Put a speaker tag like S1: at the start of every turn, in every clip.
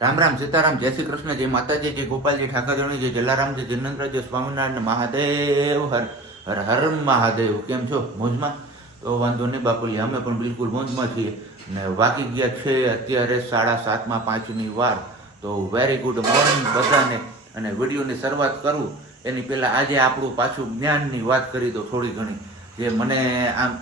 S1: રામ રામ સીતારામ, જય શ્રી કૃષ્ણ, જય માતાજી, જય ગોપાલજી ઠાકોરજી જય જલારામ, જય જિનેન્દ્ર, જય સ્વામિનારાયણ, મહાદેવ, હર હર હર મહાદેવ. કેમ છો? મોજમાં? તો વાંધો નહીં બાપુલી અમે પણ બિલકુલ મોજમાં છીએ. ને વાગી ગયા છે અત્યારે સાડા સાતમાં પાંચની વાર. તો વેરી ગુડ મોર્નિંગ બધાને. અને વિડીયોની શરૂઆત કરું. એની પહેલાં આજે આપણું પાછું જ્ઞાનની વાત કરી દો થોડી ઘણી. જે મને આમ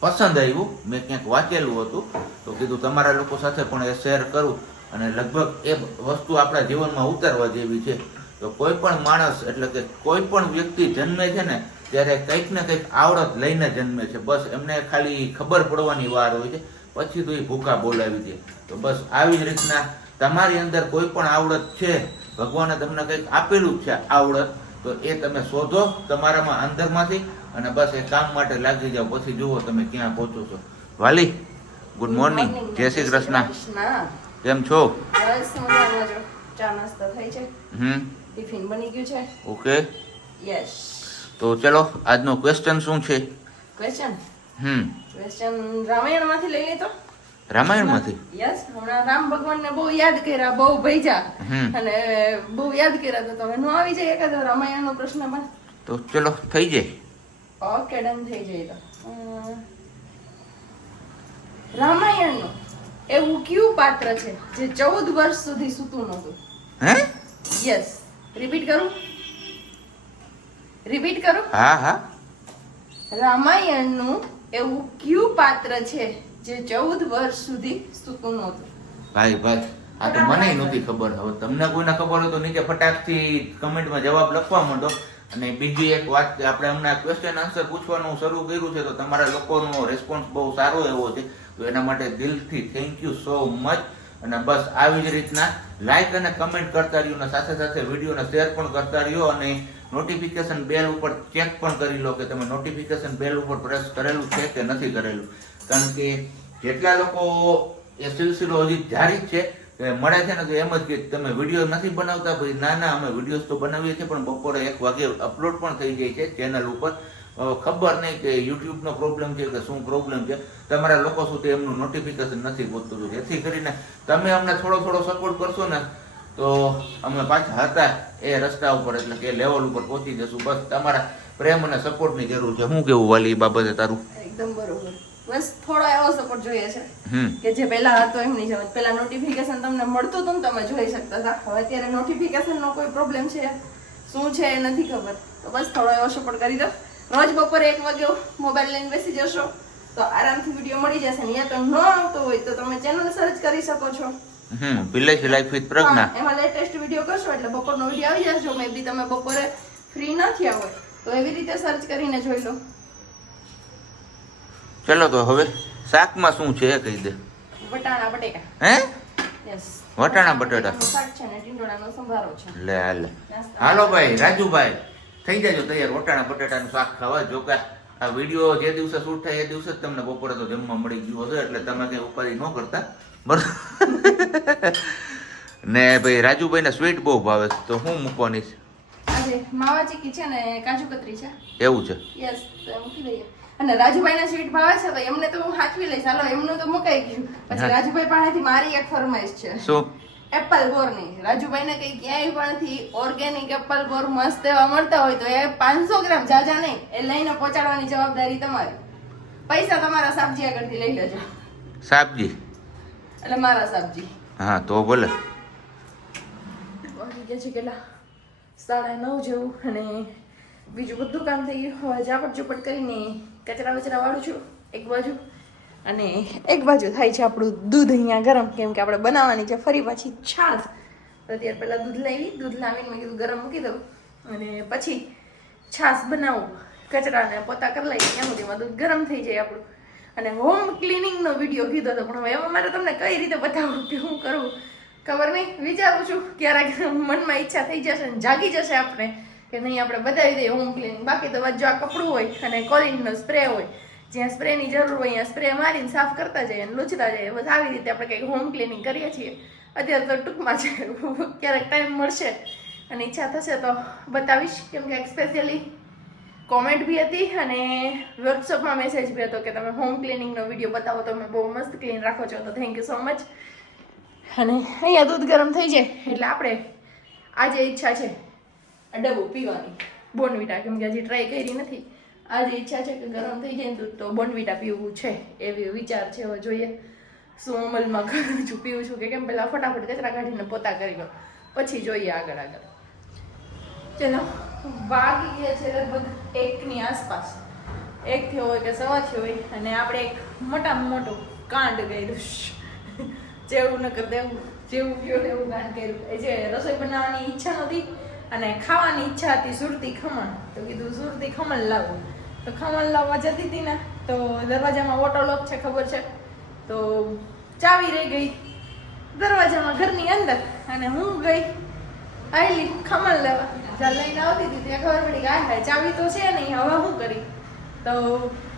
S1: પસંદ આવ્યું, મેં ક્યાંક વાંચેલું હતું. તો કીધું તમારા લોકો સાથે પણ એ શેર કરું. અને લગભગ એ વસ્તુ આપણા જીવનમાં ઉતારવા જેવી છે. તો કોઈ પણ માણસ એટલે કે કોઈ પણ વ્યક્તિ જન્મે છે ને ત્યારે કંઈક ને કંઈક આવડત લઈને જન્મે છે. બસ એમને ખાલી ખબર પડવાની વાર હોય છે. પછી તો એ ભૂખા બોલાવી દે. તો બસ આવી જ રીતના તમારી અંદર કોઈ પણ આવડત છે ભગવાને તમને કંઈક આપેલું જ છે આવડત તો એ તમે શોધો તમારામાં અંદરમાંથી અને બસ એ કામ માટે લાગી જાઓ. પછી જુઓ તમે ક્યાં પહોંચો છો. વાલી ગુડ મોર્નિંગ જય શ્રી કૃષ્ણ. કેમ છો?
S2: બસ મજામાં જો. ચા નાસ્તો થઈ છે.
S1: હમ.
S2: ટિફિન બની ગયું છે?
S1: ઓકે.
S2: યસ.
S1: તો ચલો આજનો ક્વેશ્ચન શું છે?
S2: ક્વેશ્ચન
S1: હમ.
S2: ક્વેશ્ચન રામાયણમાંથી લઈ લે તો?
S1: રામાયણમાંથી?
S2: યસ. હમણાં રામ ભગવાન ને બહુ યાદ કર્યા બહુ ભૈજા અને બહુ યાદ કર્યા તો તમે નો આવી જાય એકાદો રામાયણ નો પ્રશ્ન પણ.
S1: તો ચલો થઈ જાય.
S2: ઓકે ડન થઈ જાય તો. રામાયણનું. એવું કયું પાત્ર છે જે ચૌદ વર્ષ સુધી સૂતું નહોતું?
S1: હે?
S2: યસ રિપીટ કરું? રિપીટ કરું?
S1: હા હા.
S2: રામાયણનું એવું કયું પાત્ર છે જે ચૌદ વર્ષ સુધી સૂતું નહોતું?
S1: ભાઈ ભાઈ આ તો મને નહોતી ખબર. હવે તમને કોઈને ખબર હોય તો નીચે ફટાકથી કમેન્ટમાં જવાબ લખવા માંડો. અને બીજી એક વાત કે આપણે હમણાં ક્વેશ્ચન આન્સર પૂછવાનું શરૂ કર્યું છે તો તમારા લોકોનો રેસ્પોન્સ બહુ સારો એવો છે. તો એના માટે દિલથી થેન્ક યુ સો મચ અને બસ આવી જ રીતના લાઇક અને કમેન્ટ કરતા રહ્યો અને સાથે સાથે વિડીયોને શેર પણ કરતા રહ્યો અને નોટિફિકેશન બેલ ઉપર ચેક પણ કરી લો કે તમે નોટિફિકેશન બેલ ઉપર પ્રેસ કરેલું છે કે નથી કરેલું. કારણ કે જેટલા લોકો એ સિલસિલો હજી જારી જ છે મળે છે ને તો એમ જ કે તમે વીડિયો નથી બનાવતા, પછી ના ના અમે વિડીયોઝ તો બનાવીએ છીએ, પણ બપોરે એક વાગે અપલોડ પણ થઈ જાય છે ચેનલ ઉપર. ખબર નહીં કે યુટ્યુબનો પ્રોબ્લેમ છે કે શું પ્રોબ્લેમ છે. તમારા લોકો સુધી એમનું નોટિફિકેશન નથી પહોંચતું જેથી કરીને તમે અમને થોડો થોડો સપોર્ટ કરશો ને તો અમે પાછા હતા એ રસ્તા ઉપર એટલે કે લેવલ ઉપર પહોંચી જશું. બસ તમારા પ્રેમ અને સપોર્ટની જરૂર છે. શું કેવું વાલી બાબતે તારું?
S2: એકદમ બરોબર. બસ થોડો એવો સપોર્ટ જોઈએ છે. કે જે પહેલા હતો એમની જેમ પહેલા નોટિફિકેશન તમને મળતું હતું તમે જોઈ શકતા હતા. હવે અત્યારે નોટિફિકેશન નો કોઈ પ્રોબ્લેમ છે. શું છે એ નથી ખબર. તો બસ થોડો એવો સપોર્ટ કરી દો. રોજ બપોરે એક વાગે મોબાઈલ લઈને બેસી જશો તો આરામથી વીડિયો મળી જશે. ને યા તો ન આવતો હોય તો તમે ચેનલ સર્ચ કરી શકો છો.
S1: હમ વિલેજ લાઈફ વિથ પ્રજ્ઞા.
S2: એમાં લેટેસ્ટ વીડિયો કરશો એટલે બપોરનો વીડિયો આવી જશે. મે બી તમે બપોરે ફ્રી ન થયા હોય તો એવી રીતે સર્ચ કરીને જોઈ લો.
S1: ચલો તો હવે શાકમાં શું છે એ કહી દે.
S2: વટાણા બટેકા
S1: હે?
S2: યસ
S1: વટાણા બટેટા.
S2: શાક છે ને ટીંડોળાનો સંભારો છે.
S1: લે હાલે. હાલો ભાઈ રાજુભાઈ. થઈ જાજો તૈયાર વટાણા બટાટાનું શાક ખાવા જો કે આ વીડિયો જે દિવસે શૂટ થાય એ દિવસે જ તમને બપોરે તો જમવા મળી ગયું હશે એટલે તમે કઈ ઉપાધિ ન કરતા. બરાબર? ને ભાઈ રાજુભાઈ ને સ્વીટ બહુ ભાવે છે તો હું મૂકવાની છે?
S2: માવા ચીકી છે ને કાજુ કતરી છે.
S1: એવું છે?
S2: યસ મૂકી દઈએ. અને રાજુભાઈ ના સ્વીટ ભાવે છે તો એમને તો હું હાચવી લઈશ. હાલો એમનું તો મુકાઈ ગયું. પછી. રાજુભાઈ પાસેથી મારી એક ફરમાઈશ છે.
S1: શું?
S2: એપલ બોરની રાજુભાઈ ને કઈ ક્યાંય પણથી ઓર્ગેનિક એપલ બોર મસ્ત એવા મળતા હોય તો એ પાંચસો ગ્રામ જાજા નહીં. એ લઈને પહોંચાડવાની જવાબદારી તમારી. પૈસા તમારા સાબજી આગળથી લઈ લેજો.
S1: સાબજી
S2: એટલે મારા સાબજી
S1: હા તો બોલે.
S2: વાગી ગયા છે કેટલા? સાડા નવ જેવું અને બીજું બધું કામ થઈ ગયું. હવે ઝાપટ ઝુપટ કરીને કચરા વચરા વાળું છું એક બાજુ. અને એક બાજુ થાય છે આપણું દૂધ અહીંયા ગરમ, કેમ કે આપણે બનાવવાની છે, ફરી પાછી છાશ. અત્યારે પહેલાં દૂધ લાવી, દૂધ લાવીને મેં કીધું ગરમ મૂકી દઉં અને પછી છાશ બનાવું. કચરાને પોતા કરી લઈએ, ત્યાં સુધીમાં દૂધ ગરમ થઈ જાય આપણું. અને હોમ ક્લિનિંગનો વીડિયો કીધો હતો, પણ હવે મારે તમને કઈ રીતે બતાવું કે હું કરું? ખબર નહીં? વિચારું છું ક્યારેક મનમાં ઈચ્છા થઈ જશે ને જાગી જશે આપણે કે નહીં, આપણે બતાવી દઈએ હોમ ક્લિનિંગ બાકી તો જો આ કપડું હોય અને કોલિનનો સ્પ્રે હોય જ્યાં સ્પ્રેની જરૂર હોય, ત્યાં સ્પ્રે મારીને સાફ કરતા જઈએ અને લૂછતા જઈએ. બસ આવી રીતે આપણે કંઈક હોમ ક્લિનિંગ કરીએ છીએ. અત્યારે તો ટૂંકમાં છે ક્યારેક ટાઈમ મળશે. અને ઈચ્છા થશે તો બતાવીશ. કેમ કે સ્પેશિયલી કોમેન્ટ બી હતી અને વર્કશોપમાં મેસેજ બી હતો કે તમે હોમ ક્લિનિંગનો વીડિયો બતાવો તમે બહુ મસ્ત ક્લીન રાખો છો. તો થેન્ક યુ સો મચ અને અહીંયા દૂધ ગરમ થઈ જાય. એટલે આપણે આજે ઈચ્છા છે ડબ્બો પીવાની. બોનવીટા કેમ કે હજી ટ્રાય કરી નથી. આજે ઈચ્છા છે કે ગરમ થઈ જાય ને તો બોનવીટા પીવું છે, એવી વિચાર છે હવે જોઈએ. શું અમલમાં કરું છું પીવું છું કે કેમ? પહેલાં ફટાફટ કચરા કાઢીને પોતા કરી લો પછી જોઈએ આગળ આગળ. ચલો. વાગી ગયા છે લગભગ એકની આસપાસ. એક થયો હોય કે સવા થયો હોય, અને આપણે એક મોટામાં મોટું કાંડ કર્યું જેવું ન કરી દેવું. જેવું ગયો એવું કાંડ કર્યું. એ જે રસોઈ બનાવવાની ઈચ્છા નહોતી, અને ખાવાની ઈચ્છા હતી સુરતી ખમણ. તો કીધું સુરતી ખમણ લાવવું તો ખમણ લાવવા જતી હતી ને, તો દરવાજામાં ઓટોલોક છે ખબર છે? તો ચાવી રહી ગઈ. દરવાજામાં ઘરની અંદર અને હું ગઈ આવેલી ખમણ લેવા. જ્યાં લઈને આવતી હતી ત્યાં ખબર પડી કે આ ચાવી તો છે નહીં હવે શું કરી? તો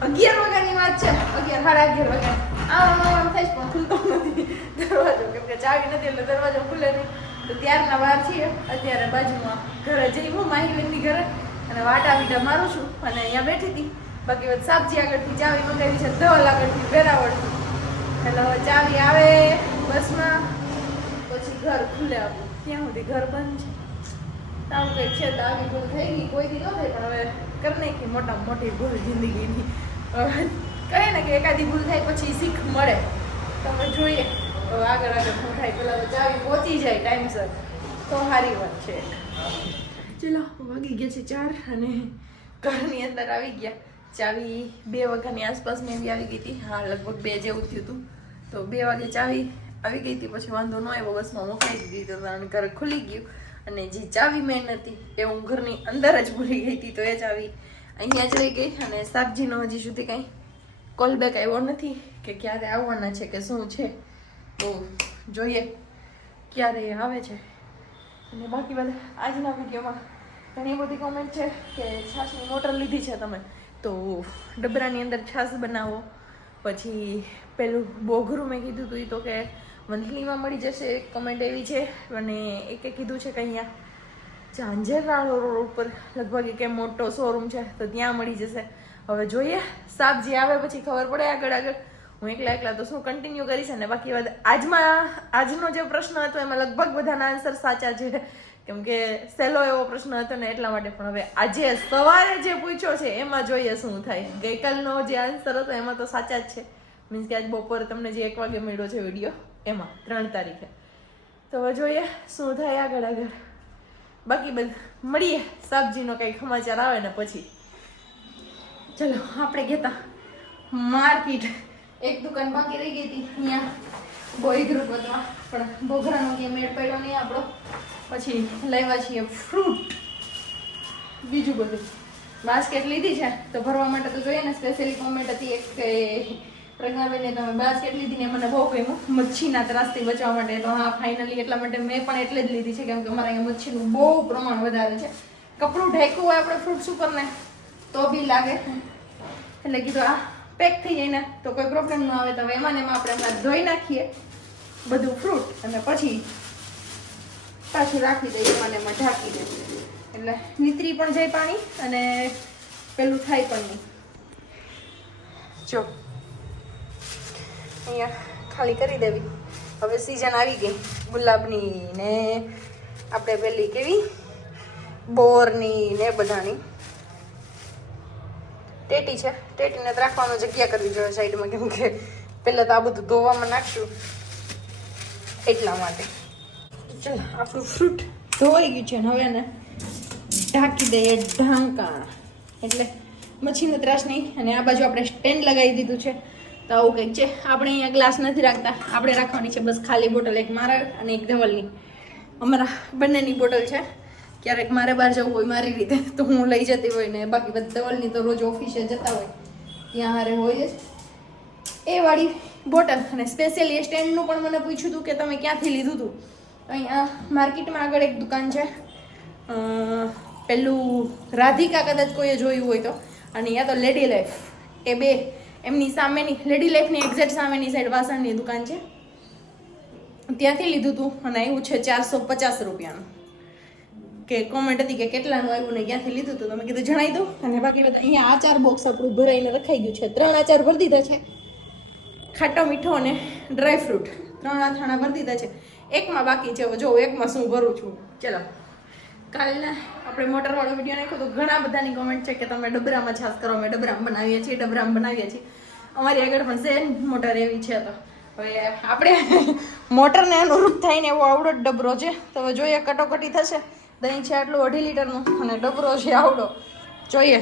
S2: અગિયાર વાગ્યાની વાત છે અગિયાર, સાડા અગિયાર વાગ્યા. આમ આમ થાય પણ ખુલતો નથી. દરવાજો કેમ કે ચાવી નથી, એટલે દરવાજો ખુલે નહીં. તો ત્યારના વાર છીએ, અત્યારે બાજુમાં ઘરે જઈ, હું માહિતી ઘરે અને વાટા વીટા મારું છું અને અહીંયા બેઠી હતી. બાકી વાત સાબજી આગળથી ચાવી મંગાવી છે, ધવલ આગળથી વેરાવળથી. એટલે હવે ચાવી આવે બસમાં, પછી ઘર ખુલે આપણું. ત્યાં સુધી ઘર બંધ છે. તાવ કંઈક છે તો આવી ભૂલ થઈ ગઈ કોઈથી ન થઈ, પણ હવે કરી નાખી મોટા મોટી ભૂલ જિંદગીની. કહે ને કે એકાદી ભૂલ થાય પછી શીખ મળે. તમે જોઈએ. આગળ આગળ ભૂલ થાય, પેલા ચાવી પહોંચી જાય ટાઈમસર. તો સારી વાત છે. ચલો, વાગી ગયા છે ચાર અને ઘરની અંદર આવી ગયા. ચાવી બે વાગ્યાની આસપાસ મેં બી આવી ગઈ હતી. હા, લગભગ બે જેવું થયું હતું. તો બે વાગે ચાવી આવી ગઈ હતી. પછી વાંધો ન આવ્યો, બસમાં મોકલી દીધી તો તારણ ઘર ખુલી ગયું. અને જે ચાવી મેન હતી, એ હું ઘરની અંદર જ ભૂલી ગઈ હતી. તો એ ચાવી અહીંયા જ રહી ગઈ. અને સાબજીનો હજી સુધી કંઈ કોલ બેક આવ્યો નથી કે ક્યારે આવવાના છે કે શું છે. તો જોઈએ ક્યારે આવે છે. અને બાકી બધા આજના વિડીયોમાં ઘણી બધી કોમેન્ટ છે કે છાશની મોટર લીધી છે તમે. તો ડબરાની અંદર છાશ બનાવો. પછી પેલું બોઘરું મેં કીધું હતું એ તો કે મંથલીમાં મળી જશે એક કમેન્ટ એવી છે. અને એકે કીધું છે કે અહીંયા ઝાંઝરવાળો રોડ ઉપર લગભગ એક મોટો શોરૂમ છે, તો ત્યાં મળી જશે. હવે જોઈએ સાપ જે આવે પછી ખબર પડે આગળ આગળ. હું એકલા એકલા તો શું કન્ટિન્યુ કરીશ? અને બાકી વાત આજમાં, આજનો જે પ્રશ્ન હતો, એમાં લગભગ બધાના આન્સર સાચા છે. કેમ કે સહેલો એવો પ્રશ્ન હતો ને એટલા માટે પણ હવે આજે સવારે જે પૂછ્યો છે એમાં જોઈએ શું થાય. ગઈકાલનો જે આન્સર હતો એમાં તો સાચા જ છે. મીન્સ કે આજ બપોરે તમને જે એક વાગે મળ્યો છે વીડિયો એમાં, ત્રણ તારીખે. તો હવે જોઈએ શું થાય આગળ આગળ. બાકી બધા, મળીએ. સબ્જીનો કંઈ સમાચાર આવે ને પછી. ચલો, આપણે ગયા માર્કેટ. એક દુકાન બાકી રહી ગઈ હતી, અહીંયા બોય ગ્રુપ પણ ભોગરાનો કે મેળ પડ્યો નહીં આપણો. પછી લેવા છીએ ફ્રૂટ બીજું બધું. બાસ્કેટ લીધી છે. તો ભરવા માટે તો જોઈએ ને સ્પેશિયલી કોમેન્ટ હતી એક કે પ્રજ્ઞાબેને તમે બાસ્કેટ લીધી ને મને બહુ ગમ્યું. મચ્છીના ત્રાસથી બચવા માટે તો હા ફાઇનલી એટલા માટે મેં પણ એટલે જ લીધી છે, કેમ કે અમારા અહીંયા મચ્છીનું બહુ પ્રમાણ વધારે છે. કપડું ઢેકવું હોય આપણે ફ્રૂટ્સ ઉપર ને તો બી લાગે. એટલે કીધું, આ પેક થઈ જાય ને, તો કોઈ પ્રોબ્લેમ ન આવે. તો એમાં ને એમાં આપણે હમણાં ધોઈ નાખીએ બધું ફ્રૂટ અને પછી પાછું રાખી દઈએ અને એમાં ઢાંકી દઈએ. એટલે નીતરી પણ જાય પાણી અને પેલું થાય પણ નહીં. જો, અહીંયા ખાલી કરી દેવી. હવે સિઝન આવી ગઈ. ગુલાબની ને આપણે પેલી કેવી? બોરની ને બધાની. ટેટી છે. ટેટીને રાખવાનું જગ્યા કરવી જોઈએ સાઈડમાં કેમ કે પહેલાં તો આ બધું ધોવામાં નાખશું એટલા માટે. ચાલો, આપણું ફ્રૂટ ધોવાઈ ગયું છે હવે એને ઢાંકી દઈએ ઢાંકા. એટલે મચ્છીનો ત્રાસ નહીં, અને આ બાજુ આપણે સ્ટેન્ડ લગાવી દીધું છે. તો આવું કંઈક છે. આપણે અહીંયા ગ્લાસ નથી રાખતા. આપણે રાખવાની છે બસ ખાલી બોટલ, એક મારા અને એક ધવલની. અમારા બંનેની બોટલ છે. ક્યારેક મારે બહાર જવું હોય મારી રીતે, તો હું લઈ જતી હોય ને, બાકી બધા ધવલની તો રોજ ઓફિસે જતા હોય. ત્યાં હારે હોય જ. એ વાળી બોટલ, અને સ્પેશિયલી સ્ટેન્ડનું પણ મને પૂછ્યું હતું કે તમે ક્યાંથી લીધું હતું અહીંયા માર્કેટમાં આગળ એક દુકાન છે. પેલું રાધિકા કદાચ કોઈએ જોયું હોય તો. અને યા તો લેડી લાઈફ એ બે એમની સામેની લેડી લાઈફની એક્ઝેક્ટ સામેની સાઈડ વાસણની દુકાન છે. ત્યાંથી લીધું હતું અને આવ્યું છે ચારસો પચાસ રૂપિયાનું. કે કોમેન્ટ હતી કે કેટલાનું આવ્યું ને ક્યાંથી લીધું હતું તમે કીધું જણાવી દઉં. અને બાકી બધા અહીંયા આચાર બોક્સ આપણું ભરાઈને રખાઈ ગયું છે. ત્રણ આચાર ભરી દીધા છે. ખાટો મીઠો અને ડ્રાય ફ્રૂટ ત્રણ અથાણા ભરી દીધા છે. એકમાં બાકી છે. જો એકમાં શું ભરું છું. ચલો. કાલે આપણે મોટરવાળો વીડિયો નાખ્યો તો ઘણા બધાની કોમેન્ટ છે કે તમે ડબરામાં છાસ કરો. અમે ડબરામ બનાવીએ છીએ, ડબરામ બનાવીએ છીએ. અમારી આગળ પણ સેન મોટર એવી છે તો. હવે આપણે મોટરને અનુરૂપ થઈને એવો આવડો જ ડબરો છે. તો હવે જોઈએ કટોકટી થશે. દહીં છે આટલું અઢી લીટરનું અને ડબરો છે આવડો. જોઈએ.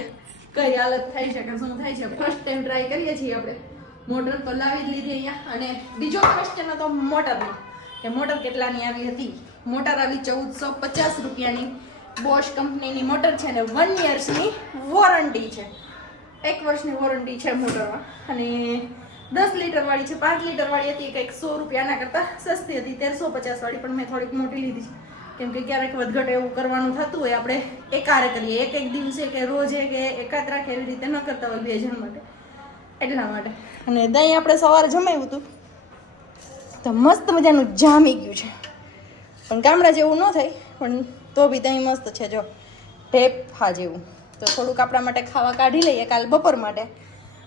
S2: કઈ હાલત થાય છે કે શું થાય છે? ફર્સ્ટ ટાઈમ ટ્રાય કરીએ છીએ આપણે. મોટર તો લાવી જ લીધી અહીંયા. અને બીજો ક્વેશ્ચન હતો મોટરનો. કે મોટર કેટલાની આવી હતી? મોટર આવી ચૌદસો પચાસ રૂપિયાની. બોશ કંપનીની મોટર છે અને વન યર્સની વોરંટી છે. એક વર્ષની વોરંટી છે મોટરમાં. અને દસ લીટરવાળી છે, પાંચ લીટરવાળી હતી, કંઈક સો રૂપિયાના કરતાં સસ્તી હતી, તેરસો પચાસવાળી, પણ મેં થોડીક મોટી લીધી છે. કેમ કે ક્યારેક વધઘટ એવું કરવાનું થતું હોય, આપણે એકારે કરીએ. એક એક દિવસે કે રોજે કે એકાદ રાખે એવી રીતે ન કરતા હોય બે જણ માટે. એટલા માટે. અને દહીં આપણે સવારે જમાવ્યું હતું. તો મસ્ત મજાનું જામી ગયું છે. પણ ગામડા જેવું ન થાય, પણ તો બી દહીં મસ્ત છે જો. ઢેફા જેવું. તો થોડુંક આપણા માટે ખાવા કાઢી લઈએ કાલ બપોર માટે.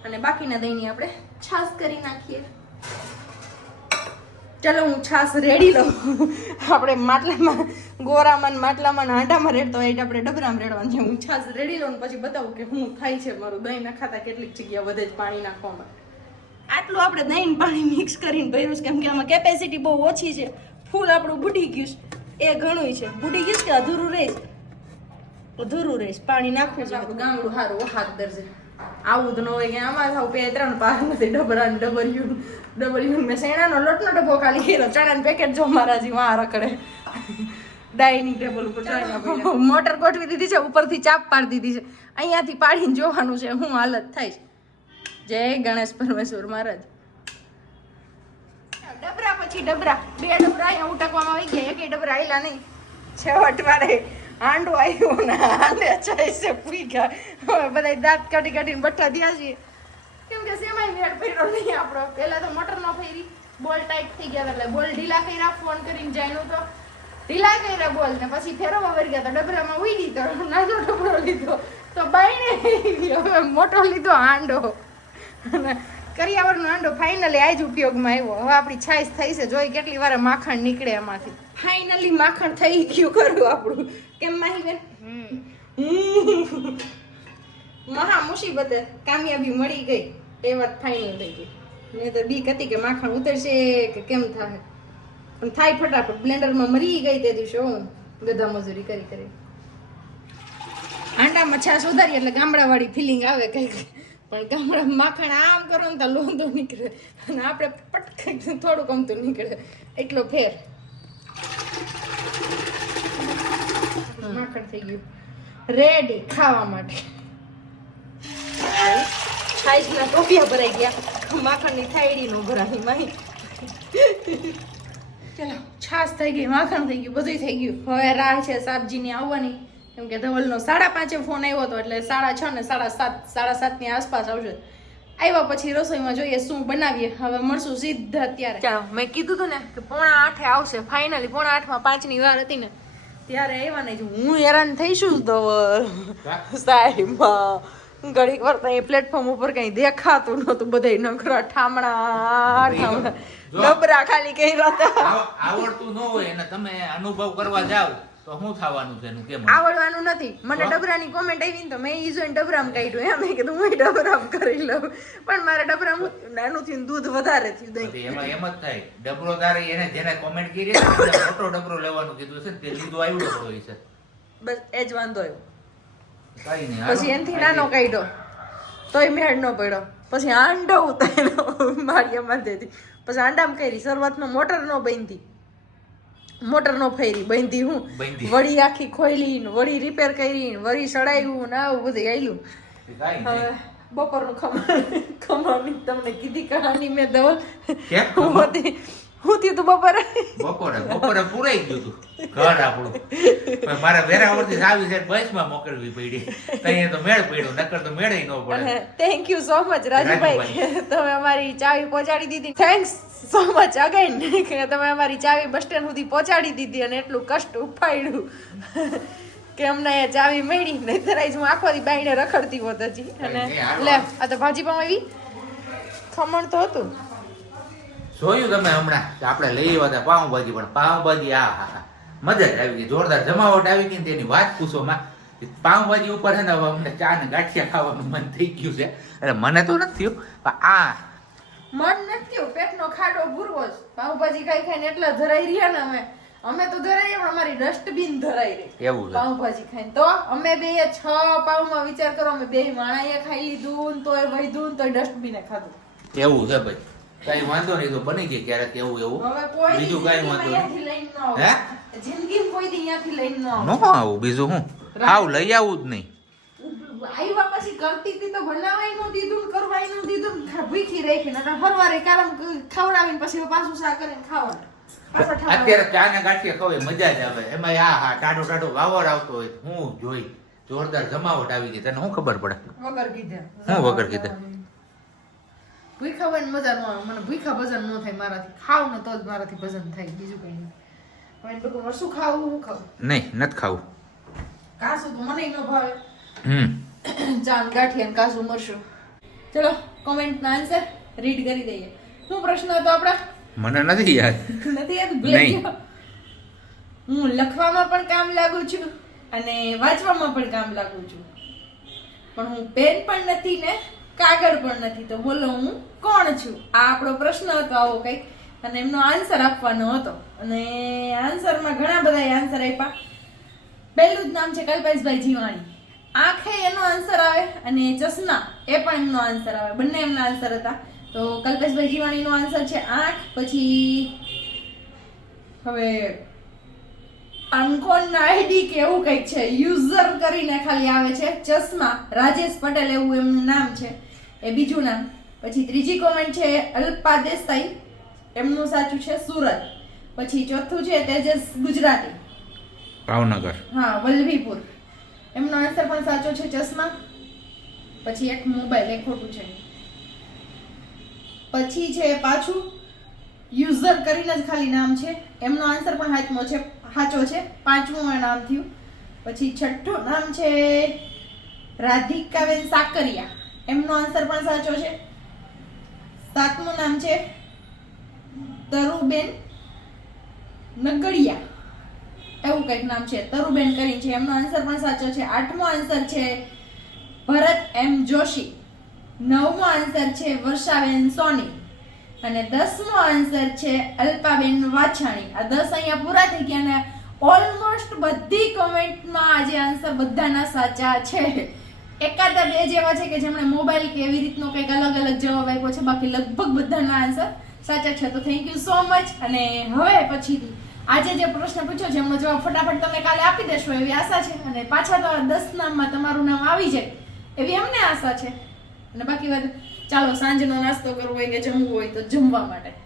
S2: અને બાકીના દહીંની આપણે છાશ કરી નાખીએ. ચલો, હું છાશ રેડી લઉં. આપણે માટલામાં, ગોરામાં માટલામાં હાંડામાં રેડતો હોય આપણે ડબરામાં રેડવાનું છે. હું છાશ રેડી લઉં પછી બતાવું કે હું થાય છે મારું. દહીં ના ખાતા કેટલીક જગ્યા વધે જ પાણી નાખવામાં. આટલું આપણે દહીં પાણી મિક્સ કરીને ભર્યું છે કેમ કે આમાં કેપેસિટી બહુ ઓછી છે. ફૂલ આપણું બુડી ગયું છે. એ ઘણું છે. બુડી ગયું છે કે અધૂરું રહે છે? અધૂરું રહીશ પાણી નાખવું છે. આપણું ગામડું સારું હાથ દરજે આવું તો ન હોય કે આમાં થાવ બે ત્રણ પાર નથી ડબરા ને ડબલ્યુ ડબલ્યુ મેં શેણાનો લોટનો ડબ્બો ખાલી કર્યો ચણાનું પેકેટ જો મારા જી વાં રખડે. ડાઇનિંગ ટેબલ ઉપર મોટર ગોઠવી દીધી છે ઉપરથી ચાપ પાડી દીધી છે. અહીંયાથી પાડીને જોવાનું છે હું હાલત થાય છે. જય ગણેશ પરમેશ્વર મહારાજ. ડબરા પછી ડબરા. બે ડબરા અહીંયા ઉટકવામાં આવી ગયા. એક ડબરા આવેલા નહીં. છેવટ વારે આંડો આવ્યો ને આંડે છે પૂરી ગયા હવે બધા દાંત કાઢી કાઢીને બઠ્ઠા થયા છીએ. કેમ કે સેમાય મેળ ફેરો નહીં આપણો. પહેલાં તો મોટર નો ફેરી. બોલ ટાઈટ થઈ ગયા એટલે બોલ ઢીલા કર્યા. ફોન કરીને જાણ્યું તો ઢીલા કર્યા બોલ ને પછી ફેરવવા વળી ગયા તો ડબરામાં ઉઈ દીધો નાનો ડબરો લીધો. તો બાઈને હવે મોટો લીધો હાંડો. કરિયાવરનો આંડો ફાઇનલી આજ ઉપયોગમાં આવ્યો. હવે આપણી છાશ થઈ છે. જોઈ કેટલી વાર માખણ નીકળે એમાંથી ફાઇનલી માખણ થઈ ગયું ખરું આપણું. કેમ માહી બેન મહા મુસીબતે કામયાબી મળી ગઈ. એ વાત ફાઇનલ થઈ ગઈ. મેં તો બીક હતી કે માખણ ઉતરશે કે કેમ થાય. પણ થાય ફટાફટ. બ્લેન્ડરમાં મરી ગઈ તે દિવસે હું ગધા મજૂરી કરી કરી. આંડામાં છાશ વધારી એટલે ગામડાવાળી ફિલિંગ આવે કંઈક. પણ ગામડા માખણ આમ કરો ને તો લોંદો નીકળે. અને આપણે પટક થોડુંક અમતું નીકળે. એટલો ફેર. માખણ થઈ ગયું. રેડી ખાવા માટે. છાઈસના ટોપિયા ભરાઈ ગયા. માખણની થાયડી નો ભરાઈ માહી. ચલો, છાશ થઈ ગઈ, માખણ થઈ ગયું બધું થઈ ગયું. હવે રાહ છે સાબજીની આવવાની. કેમ કે ધવલનો સાડા પાંચે ફોન આવ્યો હતો એટલે સાડા છ ને સાડા સાત સાડા સાતની આસપાસ આવશે. આવ્યા પછી રસોઈમાં જોઈએ શું બનાવીએ. હવે મળશું સીધા અત્યારે. મેં કીધું હતું ને કે પોણા આઠે આવશે. ફાઇનલી પોણા આઠમાં પાંચની વાર હતી ને. ત્યારે આવ્યા નહીં હું હેરાન થઈશું ધવલ. સાહેબમાં ઘડીક વાર તો પ્લેટફોર્મ ઉપર કઈ દેખાતું નતું બધાય નખરા ઠામણા ઠામણા. ડબરા ખાલી કઈ
S1: રહ્યા આવડતું ન હોય અને તમે અનુભવ કરવા જાવ તો શું થવાનું છે? એનું કેમ
S2: આવડવાનું નથી. મને ડબરાની કોમેન્ટ આવી ને તો મેં ઈ જોઈને ડબરામ કાઢ્યું. એમ મેં કીધું હું ડબરામ કરી લઉં. પણ મારે ડબરામ નાનું થયું દૂધ વધારે થયું દહીં.
S1: એમાં એમ જ થાય. ડબરો તારે એને જેને કોમેન્ટ કરી છે મોટો ડબરો લેવાનું કીધું છે તે લીધો આવ્યો ડબરો છે.
S2: બસ એ જ વાંધો આવ્યો.
S1: કઈ નહીં
S2: પછી એનથી નાનો કાઢ્યો. તોય મેળ ન પડ્યો. પછી આંડો ઉતાર્યો મારી માંથી પછી આંડામાં કરી શરૂઆતમાં મોટર નો બનતી મોટર નો ફેરી બંધી હું. વળી આખી ખોઈલી વળી રિપેર કરી ને વળી સડાયું ને આવું બધું આયલું. હવે. બપોરનું ખમણ ખમણની તમને કીધી કહાની મેં
S1: દવા
S2: હું હતી હું થયું તું બપોરે?
S1: બપોરે બપોરે પૂરાઈ ગયું તું. ઘર આપણું. પણ મારે વેરાવળથી આવી છે બસમાં મોકલવી પડી. તઈએ તો મેળ પડ્યો નકર તો મેળે ન પડે.
S2: Thank you so much Rajubhai તમે અમારી ચાવી પહોંચાડી દીધી. થેન્ક્સ સો મચ અગેન કે તમે અમારી ચાવી બસ સ્ટેન્ડ સુધી પહોંચાડી દીધી અને એટલું કષ્ટ ઉપાડ્યું. કે અમને અહીંયા ચાવી મળી નહીતર આજ હું આખો દી બાઈને રખડતી હોત હજી. અને. લે આ તો ભાજી પણ આવી ખમણ તો હતું.
S1: જોયું તમે હમણાં કે આપણે લઈ આવ્યા હતા પાઉંભાજી પણ પાઉંભાજી આ હા હા. મજા જ આવી ગઈ જોરદાર જમાવટ આવી ગઈ ને તેની વાત પૂછો માં. પાઉંભાજી ઉપર છે ને હવે અમને ચા ને ગાંઠિયા ખાવાનું મન થઈ ગયું છે. એટલે મને તો નથી થયું પણ આ
S2: મન નથી થયું પેટનો ખાડો ભૂરવો જ. પાઉંભાજી ખાઈ ખાઈને એટલા ધરાઈ રહ્યા ને અમે. અમે તો ધરાઈએ પણ અમારી ડસ્ટબિન ધરાઈ રહી.
S1: એવું
S2: પાઉંભાજી ખાઈને. તો અમે બે છ પાઉંમાં વિચાર કરો અમે બે માણાએ ખાઈ લીધું તોય વધ્યું તોય ડસ્ટબિને ખાધું.
S1: એવું છે ભાઈ. કઈ વાંધો નહીં તો બની ગઈ ક્યારેક એવું એવું. બીજું કઈ વાંધો. હે?
S2: જિંદગી કોઈ દી અહીંયાથી લઈને ન આવો.
S1: ન આવું બીજું હું? આવ લઈ આવું જ નહીં.
S2: આવ્યા પછી કરતી હતી તો બનાવાયનું દીધું કરવાયનું દીધું ભૂખી રાખી ને હરવારે કારમ ખવડાવીને પછી પાછું શાક કરીને ખાવાનું.
S1: અત્યારે ચા ને ગાંઠીએ ખવે મજા જ આવે. એમાં આ હા ટાઢો ટાઢો વાવર આવતો હોય હું જોઈ. જોરદાર જમાવટ આવી ગઈ. તને શું ખબર પડે?
S2: વગર કીધે.
S1: હું વગર કીધે?
S2: ભૂખા હોય ને મજા ન આવે. મને ભૂખા ભજન ન થાય મારાથી. ખાવ ને તો જ મારાથી ભજન થાય. બીજું કઈ નહીં. હવે એને શું ખાવું હું ખાવું?
S1: નહીં નથી ખાવું.
S2: કાસું તો મને ન ભાવે.
S1: હમ.
S2: ચાંદ ગાંઠિયા ને કાસું મરશું. ચલો કોમેન્ટ ના આન્સર રીડ કરી દઈએ. શું પ્રશ્ન હતો આપણા?
S1: મને નથી યાદ.
S2: નથી યાદ?
S1: ભૂલી
S2: ગયો. હું લખવામાં પણ કામ લાગુ છું અને વાંચવામાં પણ કામ લાગુ છું. પણ હું પેન પણ નથી ને કાગળ પણ નથી. તો બોલો હું કોણ છું? આ આપણો પ્રશ્ન હતો આવો કંઈક. અને એમનો આન્સર આપવાનો હતો. અને આન્સરમાં ઘણા બધા આન્સર આપ્યા. પહેલું જ નામ છે કલ્પેશભાઈ જીવાણી. આંખે એનો આન્સર આવે અને ચશ્મા એ પણ એમનો આન્સર આવે. બંને એમના આન્સર હતા. તો કલ્પેશભાઈ જીવાણીનો આન્સર છે આંખ, પછી હવે અંકોન આઈડી કે એવું કંઈક છે. યુઝર કરીને ખાલી આવે છે. ચશ્મા, રાજેશ પટેલ એવું એમનું નામ છે. એ બીજું નામ. પછી ત્રીજી કોમેન્ટ છે અલ્પા દેસાઈ. એમનું સાચું છે સુરત. પછી ચોથું છે તેજસ ગુજરાતી.
S1: ભાવનગર.
S2: હા વલ્લભીપુર. એમનો આન્સર પણ સાચો છે ચશ્મા. પછી એક મોબાઈલ એ ખોટું છે. પછી છે પાછું યુઝર કરીને જ ખાલી નામ છે. એમનો આન્સર પણ હાચમો છે સાચો છે પાંચમું નામ થયું. પછી છઠ્ઠું નામ છે રાધિકાબેન સાકરિયા. એમનો આન્સર પણ સાચો છે. સાતમું નામ છે તરુબેન નગડિયા. એવું કંઈક નામ છે, તરુબેન કરી છે. એમનો આન્સર પણ સાચો છે. આઠમો આન્સર છે ભરત એમ જોશી. નવમો આન્સર છે વર્ષાબેન સોની. અને દસમો આન્સર છે અલ્પાબેન વાછાણી. આ દસ અહીંયા પૂરા થઈ ગયા અને ઓલમોસ્ટ બધી કોમેન્ટમાં આજે આન્સર બધાના સાચા છે. એકાદા બે જેવા છે કે જેમણે મોબાઈલ કે એવી રીતનો કંઈક અલગ અલગ જવાબ આપ્યો છે. બાકી લગભગ બધાના આન્સર સાચા છે. તો થેન્ક યુ સો મચ અને હવે પછીથી આજે જે પ્રશ્ન પૂછ્યો છે, એમનો જવાબ ફટાફટ તમે કાલે આપી દેશો એવી આશા છે. અને પાછા તો દસ નામમાં તમારું નામ આવી જાય એવી અમને આશા છે. અને બાકી વાત ચાલો સાંજનો નાસ્તો કરવો હોય કે જમવું હોય તો જમવા માટે.